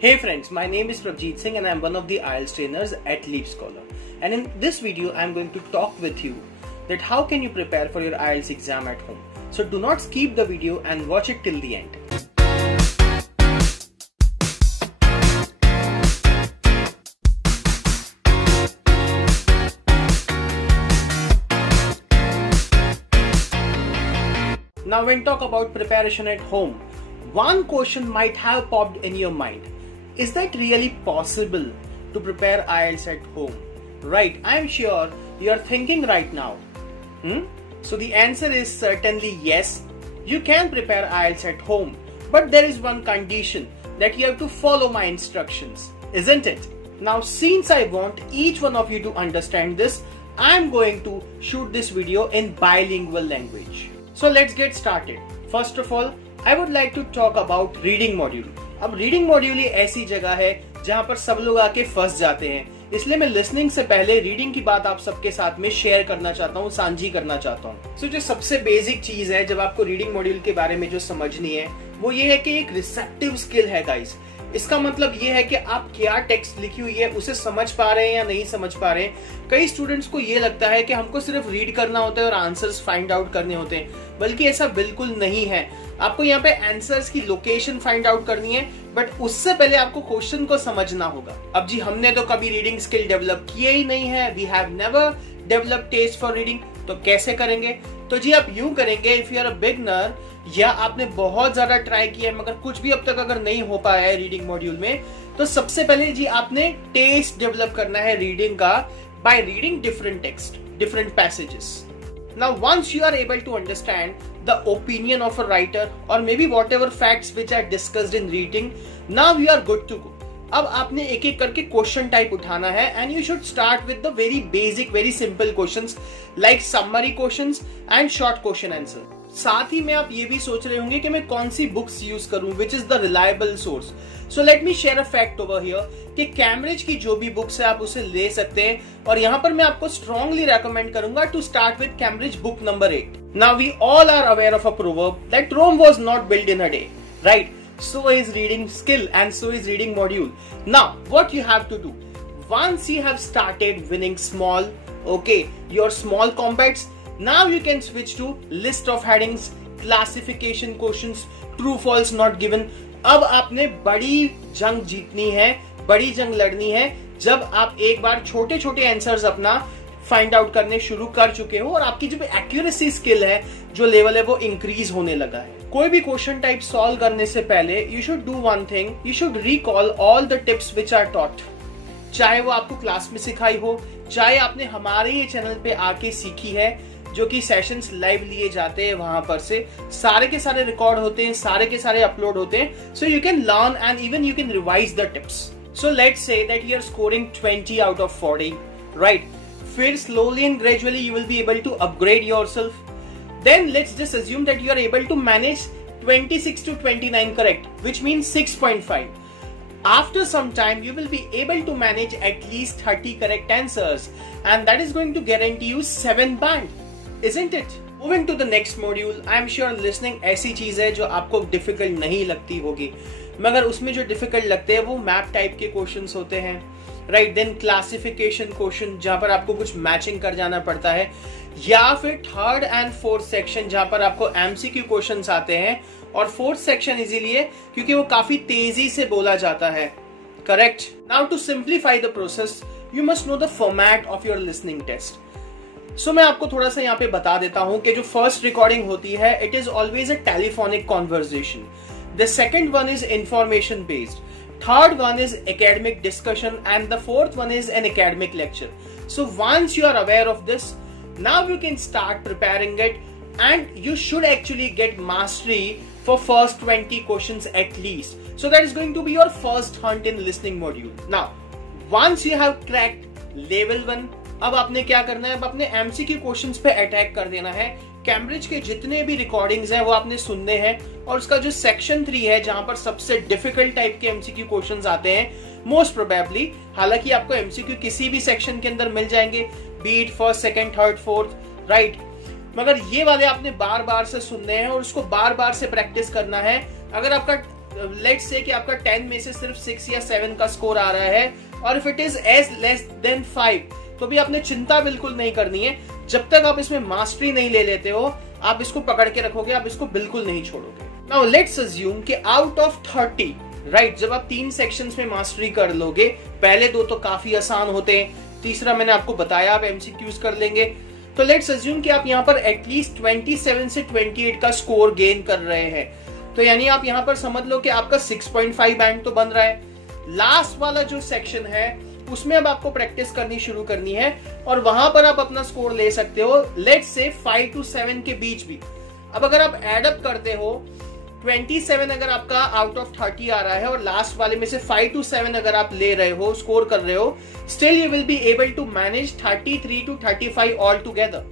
Hey friends, my name is Prabjeet Singh and I am one of the IELTS trainers at Leap Scholar. And in this video, I am going to talk with you that how can you prepare for your IELTS exam at home. So do not skip the video and watch it till the end. Now when talk about preparation at home, one question might have popped in your mind. Is that really possible to prepare IELTS at home? Right, I am sure you are thinking right now. So the answer is certainly yes. You can prepare IELTS at home, but there is one condition, that you have to follow my instructions, isn't it? Now since I want each one of you to understand this, I am going to shoot this video in bilingual language. So let's get started. First of all, I would like to talk about reading module. अब reading module ही ऐसी जगह है जहां पर सब लोग आके फंस जाते हैं, इसलिए मैं लिसनिंग से पहले रीडिंग की बात आप सबके साथ में शेयर करना चाहता हूँ, साझी करना चाहता हूँ। सो जो सबसे बेसिक चीज है जब आपको रीडिंग मॉड्यूल के बारे में जो समझनी है वो ये है कि एक रिसेप्टिव स्किल है गाइस। इसका मतलब ये है कि आप क्या टेक्स्ट लिखी हुई है उसे समझ पा रहे हैं या नहीं समझ पा रहे हैं। कई स्टूडेंट्स को ये लगता है कि हमको सिर्फ रीड करना होता है और आंसर्स फाइंड आउट करने होते हैं, बल्कि ऐसा बिल्कुल नहीं है। आपको यहाँ पे आंसर्स की लोकेशन फाइंड आउट करनी है, बट उससे पहले आपको क्वेश्चन को समझना होगा। अब जी हमने तो कभी रीडिंग स्किल डेवलप किए ही नहीं है, we have never develop test for reading, तो कैसे करेंगे? तो जी आप यूं करेंगे, if you are a beginner या आपने बहुत ज्यादा ट्राई किया है मगर कुछ भी अब तक अगर नहीं हो पाया है रीडिंग मॉड्यूल में, तो सबसे पहले जी आपने टेस्ट डेवलप करना है रीडिंग का by reading different text, different passages. Now once you are able to understand the opinion of a writer or maybe whatever facts which are discussed in reading, now you are good to go. अब आपने एक एक करके question type उठाना है and you should start with the very basic very simple questions like summary questions and short question answer. साथ ही में आप ये भी सोच रहे होंगे कि मैं कौन सी बुक्स यूज करूं which is the reliable source. So let me share a fact over here कि कैम्ब्रिज की जो भी बुक्स है आप उसे ले सकते हैं, और यहाँ पर मैं आपको स्ट्रांगली रेकमेंड करूंगा to start with Cambridge book number 8. Now we all are aware of a proverb that Rome was not built in a day, right? So is reading skill and so is reading module. Now what you have to do, once you have started winning small, okay, your small combats, now you can switch to list of headings, classification questions, true false not given. अब आपने बड़ी जंग जीतनी है, बड़ी जंग लड़नी है जब आप एक बार छोटे छोटे आंसर्स अपना फाइंड आउट करने शुरू कर चुके हो और आपकी जो एक्यूरेसी स्किल है, जो लेवल है, वो इंक्रीज होने लगा है. कोई भी क्वेश्चन टाइप सॉल्व करने से पहले you should do one thing, you should recall all the tips which are taught. चाहे वो आपको क्लास में सिखाई हो, चाहे आपने हमारे ये चैनल पे आके सीखी है, जो कि सेशंस लाइव लिए जाते हैं, वहां पर से सारे के सारे रिकॉर्ड होते हैं, सारे के सारे अपलोड होते हैं. So you can learn and even you can revise the tips. So let's say that you are scoring 20 out of 40, right? फिर slowly and gradually you will be able to upgrade yourself. Then let's just assume that you are able to manage 26 to 29 correct, which means 6.5. After some time you will be able to manage at least 30 correct answers, and that is going to guarantee you 7 band, isn't it? Moving to the next module, I am sure listening ऐसी चीज है जो आपको difficult नहीं लगती होगी, मगर उसमें जो डिफिकल्ट लगते हैं वो मैप टाइप के क्वेश्चंस होते हैं, राइट? देन क्लासिफिकेशन क्वेश्चन जहां पर आपको कुछ मैचिंग कर जाना पड़ता है, या फिर थर्ड एंड फोर्थ सेक्शन जहां पर आपको एमसीक्यू क्वेश्चंस आते हैं. और फोर्थ सेक्शन इसीलिए क्योंकि वो काफी तेजी से बोला जाता है, correct? Now to simplify the process you must know the format of your listening test. So मैं आपको थोड़ा सा यहाँ पे बता देता हूं कि जो फर्स्ट रिकॉर्डिंग होती है it is always a telephonic conversation. The second one is information based, third one is academic discussion, and the fourth one is an academic lecture. So once you are aware of this, now you can start preparing it, and you should actually get mastery for first 20 questions at least. So that is going to be your first hunt in listening module. Now once you have cracked level 1, अब आपने क्या करना है? अब अपने MCQ questions पे attack कर देना है. कैम्ब्रिज के जितने भी रिकॉर्डिंग्स हैं वो आपने सुनने हैं, और उसका जो सेक्शन 3 है जहां पर सबसे डिफिकल्ट टाइप के MCQ क्वेश्चंस आते हैं मोस्ट प्रोबेबली, हालांकि आपको MCQ किसी भी सेक्शन के अंदर मिल जाएंगे, be it first, second, third, fourth, right? मगर ये वाले आपने बार बार से सुनने हैं और उसको बार बार से प्रैक्टिस करना है. अगर आपका लेट्स से कि आपका 10 में से सिर्फ 6 या 7 का स्कोर आ रहा है, और if it is as less than 5, तो भी आपने चिंता बिल्कुल नहीं करनी है। जब तक आप इसमें मास्टरी नहीं ले लेते हो, आप इसको पकड़ के रखोगे, आप इसको बिल्कुल नहीं छोड़ोगे। नाउ लेट्स अज्यूम कि आउट ऑफ 30, राइट, जब आप 3 सेक्शंस में मास्टरी कर लोगे, पहले 2 तो काफी आसान होते हैं, तीसरा मैंने आपको बताया आप एमसीक्यूज कर लेंगे, तो लेट्स अज्यूम कि आप यहाँ पर एटलीस्ट 27 से 28 का स्कोर गेन कर रहे हैं। तो यानी आप यहाँ पर समझ लो कि आपका 6.5 बैंड तो बन रहा है। लास्ट वाला जो सेक्शन है उसमें अब आपको प्रैक्टिस करनी शुरू करनी है, और वहां पर आप अपना स्कोर ले सकते हो, लेट्स से 5 to 7 के बीच भी। अब अगर आप एड अप करते हो, 27 अगर आपका आउट ऑफ 30 आ रहा है और लास्ट वाले में से 5 to 7 अगर आप ले रहे हो, स्कोर कर रहे हो, still you will be able to manage 33 to 35 all together,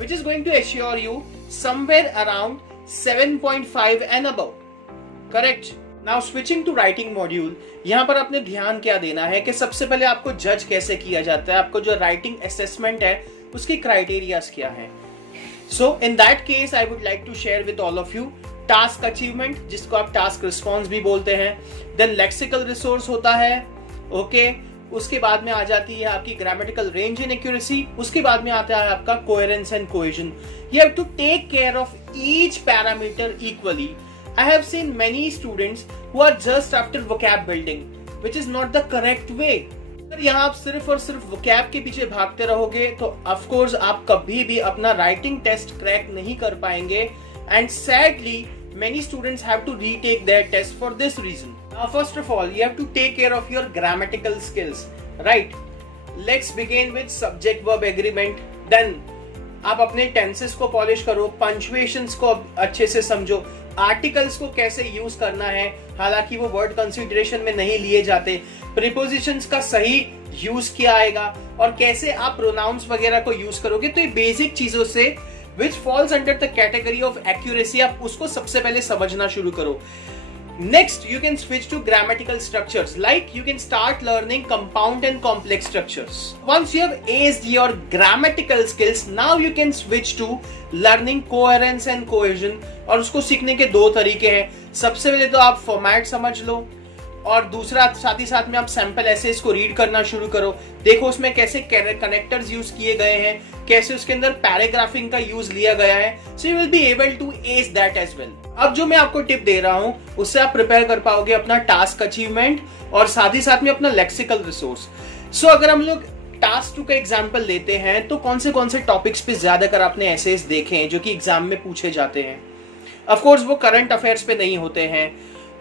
which is going to assure you somewhere around 7.5 and above. Correct? Now switching to writing module, यहाँ पर आपने ध्यान क्या देना है कि सबसे पहले आपको जज कैसे किया जाता है, आपको जो राइटिंग असेसमेंट है उसकी क्राइटेरियाज क्या है। So in that case I would like to share with all of you task achievement, जिसको आप टास्क रिस्पॉन्स भी बोलते हैं, देन लेक्सिकल रिसोर्स होता है, ओके, उसके बाद में आ जाती है आपकी ग्रामेटिकल रेंज एंड एक्यूरेसी, उसके बाद में आता है आपका coherence and cohesion. You have to take care of each parameter equally. I have seen many students who are just after vocab building, which is not the correct way. अगर यहाँ आप सिर्फ और सिर्फ वोकैब के पीछे भागते रहोगे तो ऑफ कोर्स आप कभी भी अपना राइटिंग टेस्ट क्रैक नहीं कर पाएंगे, and sadly many students have to retake their test for this reason. Now first of all you have to take care of your grammatical skills, right? Let's begin with subject verb agreement. Then आप अपने tenses को polish करो, punctuations को अच्छे से समझो, articles को कैसे यूज करना है, हालांकि वो वर्ड कंसीडरेशन में नहीं लिए जाते, प्रीपोजिशंस का सही यूज किया आएगा, और कैसे आप प्रोनाउंस वगैरह को यूज करोगे। तो ये बेसिक चीजों से which falls under the category of accuracy, आप उसको सबसे पहले समझना शुरू करो। Next, you can switch to grammatical structures, like you can start learning compound and complex structures. Once you have aced your grammatical skills, now you can switch to learning coherence and cohesion, और उसको सीखने के 2 तरीके हैं। सबसे पहले तो आप फॉर्मेट समझ लो, और दूसरा साथ ही साथ में आप सैंपल एसेस को रीड करना शुरू करो, देखो उसमें कैसे कनेक्टर्स यूज किए गए हैं, कैसे उसके अंदर पैराग्राफिंग का यूज लिया गया है। So you will be able to ace that as well. अब जो मैं आपको टिप दे रहा हूं उससे आप प्रिपेयर कर पाओगे अपना टास्क अचीवमेंट और साथ ही साथ में अपना लेक्सिकल रिसोर्स। सो अगर हम लोग टास्क 2 का एग्जाम्पल लेते हैं तो कौन से टॉपिक्स पे ज्यादातर आपने एसेस देखे हैं जो कि एग्जाम में पूछे जाते हैं। ऑफकोर्स वो करंट अफेयर्स पे नहीं होते हैं,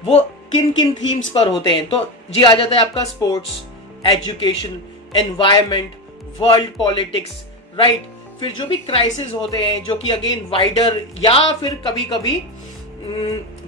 वो किन किन थीम्स पर होते हैं। तो जी आ जाता है आपका sports, education, environment, world politics, right. फिर जो भी क्राइसिस होते हैं जो कि अगेन वाइडर या फिर कभी कभी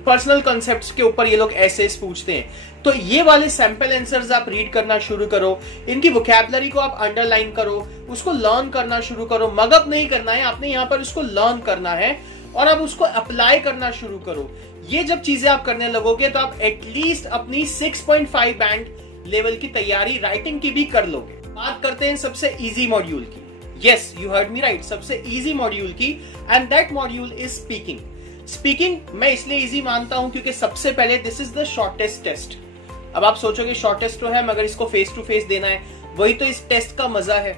पर्सनल कॉन्सेप्ट्स के ऊपर ये लोग एसेस पूछते हैं, तो ये वाले सैंपल आंसर्स आप रीड करना शुरू करो, इनकी वोकैबुलरी को आप अंडरलाइन करो, उसको लर्न करना शुरू करो। मगअप नहीं करना है आपने, यहाँ पर उसको लर्न करना है और आप उसको अप्लाई करना शुरू करो। ये जब चीजें आप करने लगोगे तो आप एटलीस्ट अपनी 6.5 बैंड लेवल की तैयारी राइटिंग की भी कर लोगे। बात करते हैं सबसे इजी मॉड्यूल की। Yes, you heard me right, सबसे इजी मॉड्यूल की, and that module is speaking. Speaking मैं इसलिए इजी मानता हूं क्योंकि सबसे पहले this is the shortest test. अब आप सोचोगे शॉर्टेस्ट तो है मगर इसको फेस टू फेस देना है, वही तो इस टेस्ट का मजा है,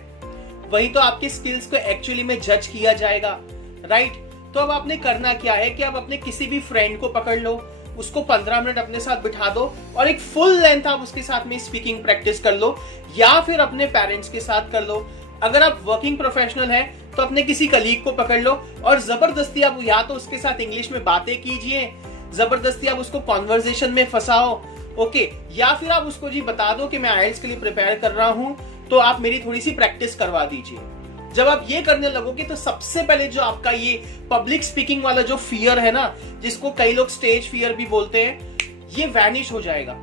वही तो आपके स्किल्स को एक्चुअली में जज किया जाएगा, राइट। तो अब आपने करना क्या है कि आप अपने किसी भी फ्रेंड को पकड़ लो, उसको 15 मिनट अपने साथ बिठा दो और एक फुल लेंथ आप उसके साथ में स्पीकिंग प्रैक्टिस कर लो, या फिर अपने पेरेंट्स के साथ कर लो। अगर आप वर्किंग प्रोफेशनल हैं तो अपने किसी कलीग को पकड़ लो और जबरदस्ती आप या तो उसके साथ इंग्लिश में बातें कीजिए, जबरदस्ती आप उसको कॉन्वर्सेशन में फंसाओ, ओके, या फिर आप उसको जी बता दो कि मैं आईएलटीएस के लिए प्रिपेयर कर रहा हूं तो आप मेरी थोड़ी सी प्रैक्टिस करवा दीजिए। जब आप ये करने लगोगे तो सबसे पहले जो आपका ये पब्लिक स्पीकिंग वाला जो फियर है ना, जिसको कई लोग स्टेज फियर भी बोलते हैं, ये वैनिश हो जाएगा।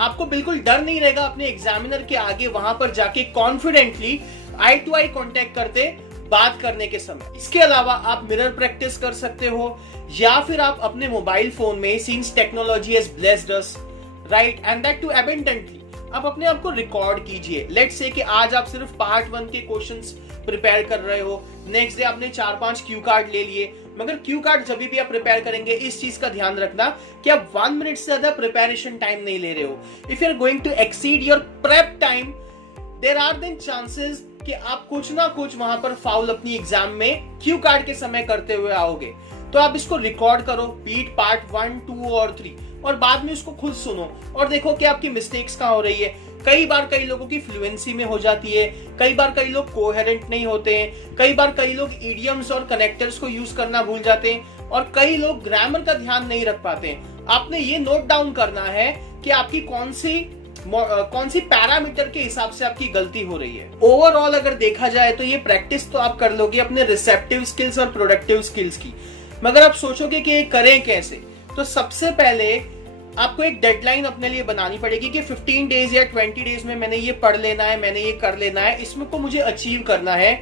आपको बिल्कुल डर नहीं रहेगा अपने एग्जामिनर के आगे वहां पर जाके confidently eye to eye contact करते बात करने के समय। इसके अलावा आप मिरर प्रैक्टिस कर सकते हो, या फिर आप अपने मोबाइल फोन में, since technology has blessed us, right, and that too abundantly, आप अपने आप को रिकॉर्ड कीजिए। लेट्स से कि आज आप सिर्फ पार्ट 1 के क्वेश्चंस प्रिपेयर कर रहे हो, नेक्स्ट डे आपने 4-5 क्यू कार्ड ले लिए, मगर क्यू कार्ड जब भी आप प्रिपेयर करेंगे इस चीज का ध्यान रखना कि आप 1 मिनट से ज्यादा प्रिपेरेशन टाइम नहीं ले रहे हो। If you are going to exceed your prep time, there are then chances कि आप कुछ ना कुछ वहां पर फाउल अपनी एग्जाम में क्यू कार्ड के समय करते हुए आओगे। तो आप इसको रिकॉर्ड करो, बीट पार्ट 1, 2 और 3, और बाद में उसको खुद सुनो और देखो कि आपकी मिस्टेक्स कहाँ हो रही है। कई बार कई लोगों की फ्लुएंसी में हो जाती है, कई बार कई लोग कोहेरेंट नहीं होते हैं, कई बार कई लोग इडियम्स और कनेक्टर्स को यूज करना भूल जाते हैं, और कई लोग ग्रामर का ध्यान नहीं रख पाते हैं। आपने ये नोट डाउन करना है कि आपकी कौन सी पैरामीटर के हिसाब से आपकी गलती हो रही है। ओवरऑल अगर देखा जाए तो ये प्रैक्टिस तो आप कर लोगे अपने रिसेप्टिव स्किल्स और प्रोडक्टिव स्किल्स की, मगर आप सोचोगे कि ये करें कैसे। तो सबसे पहले आपको एक डेडलाइन अपने लिए बनानी पड़ेगी कि 15 डेज या 20 डेज में मैंने ये पढ़ लेना है, मैंने ये कर लेना है, इसमें को मुझे अचीव करना है,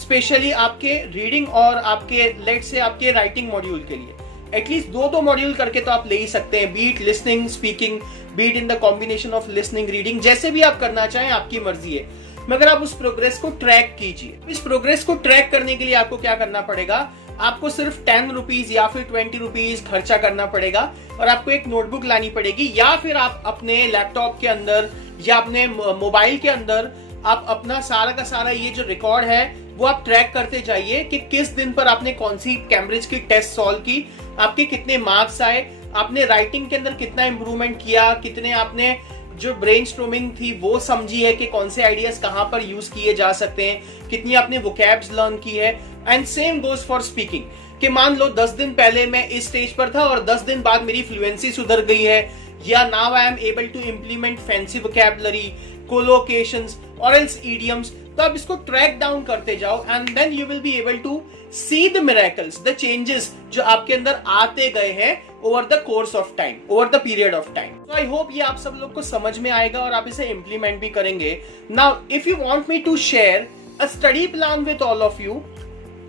स्पेशली आपके रीडिंग और आपके लेट से आपके राइटिंग मॉड्यूल के लिए। एटलीस्ट 2 मॉड्यूल करके तो आप ले ही सकते हैं, be it listening speaking, be it in the combination of listening reading, जैसे भी आप करना चाहें आपकी मर्जी है, मगर आप उस प्रोग्रेस को ट्रैक कीजिए। इस प्रोग्रेस को ट्रैक करने के लिए आपको क्या करना पड़ेगा, आपको सिर्फ 10 रुपीज या फिर 20 रुपीज खर्चा करना पड़ेगा और आपको एक नोटबुक लानी पड़ेगी, या फिर आप अपने लैपटॉप के अंदर या अपने मोबाइल के अंदर आप अपना सारा का सारा ये जो रिकॉर्ड है वो आप ट्रैक करते जाइए कि किस दिन पर आपने कौन सी कैम्ब्रिज की टेस्ट सॉल्व की, आपके कितने मार्क्स आए, आपने राइटिंग के अंदर कितना इंप्रूवमेंट किया, कितने आपने जो ब्रेनस्टॉर्मिंग थी वो समझी है कि कौन से आइडियाज कहां पर यूज किए जा सकते हैं, कितनी आपने वोकैब्स लर्न की है। And same goes for speaking कि मान लो 10 दिन पहले मैं इस स्टेज पर था और 10 दिन बाद मेरी फ्लुएंसी सुधर गई है, या now I am able to implement fancy vocabulary, collocations और एल्स इडियम्स। तो आप इसको ट्रैक डाउन करते जाओ and then you will be able to see the miracles, the changes जो आपके अंदर आते गए हैं over the course of time, over the period of time. तो आई होप ये आप सब लोग को समझ में आएगा और आप इसे इंप्लीमेंट भी करेंगे। Now if you want me to share a study plan with all of you,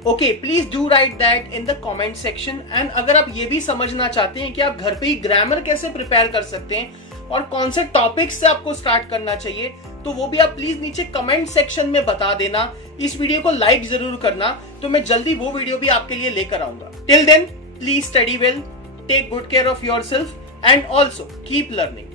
okay, please do write that in the comment section. And अगर आप ये भी समझना चाहते हैं कि आप घर पे ही ग्रामर कैसे प्रिपेयर कर सकते हैं और कौन से टॉपिक्स से आपको स्टार्ट करना चाहिए, तो वो भी आप प्लीज नीचे कमेंट सेक्शन में बता देना। इस वीडियो को लाइक जरूर करना, तो मैं जल्दी वो वीडियो भी आपके लिए लेकर आऊंगा। Till then please study well, take good care of yourself and also keep learning.